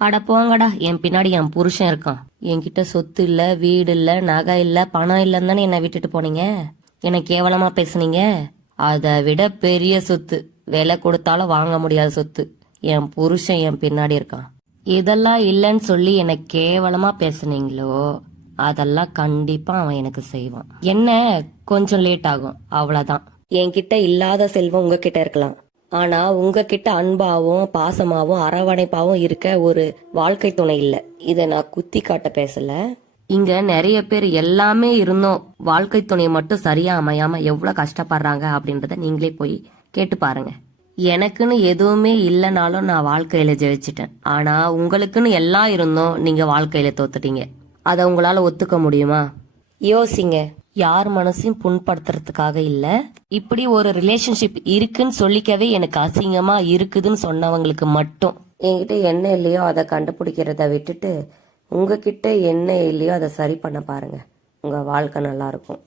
அட போங்கடா, என் பின்னாடி என் புருஷன் இருக்கான். என்கிட்ட சொத்து இல்ல, வீடு இல்ல, நகை இல்ல, பணம் இல்லன்னு தானே என்ன விட்டுட்டு போனீங்க. என்ன கேவலமா பேசுனீங்க. அதை விட பெரிய சொத்து, விலை கொடுத்தாலும் வாங்க முடியாத சொத்து, என் புருஷன் என் பின்னாடி இருக்கான். இதெல்லாம் இல்லைன்னு சொல்லி என்ன கேவலமா பேசுனீங்களோ, அதெல்லாம் கண்டிப்பா அவன் எனக்கு செய்வான். என்ன கொஞ்சம் லேட் ஆகும், அவ்வளவுதான். என்கிட்ட இல்லாத செல்வம் உங்ககிட்ட இருக்கலாம், ஆனா உங்ககிட்ட அன்பாவும் பாசமாவும் அரவணைப்பாவும் இருக்க ஒரு வாழ்க்கை துணை இல்ல. இத நான் குத்தி காட்ட பேசல. இங்க நிறைய பேர் எல்லாமே இருந்தோம், வாழ்க்கை துணை மட்டும் சரியா அமையாம எவ்வளவு கஷ்டப்படுறாங்க அப்படின்றத நீங்களே போய் கேட்டு பாருங்க. எனக்குன்னு எதுவுமே இல்லைனாலும் நான் வாழ்க்கையில ஜெயிச்சிட்டேன். ஆனா உங்களுக்குன்னு எல்லாம் இருந்தும் நீங்க வாழ்க்கையில தோத்துட்டீங்க. அதை உங்களால ஒத்துக்க முடியுமா? யோசிங்க. யார் மனசையும் புண்படுத்துறதுக்காக இல்ல, இப்படி ஒரு ரிலேஷன்ஷிப் இருக்குன்னு சொல்லிக்கவே எனக்கு அசிங்கமா இருக்குதுன்னு சொன்னவங்களுக்கு மட்டும். என்கிட்ட என்ன இல்லையோ அதை கண்டுபிடிக்கிறத விட்டுட்டு உங்ககிட்ட என்ன இல்லையோ அதை சரி பண்ண பாருங்க. உங்க வாழ்க்கை நல்லா இருக்கும்.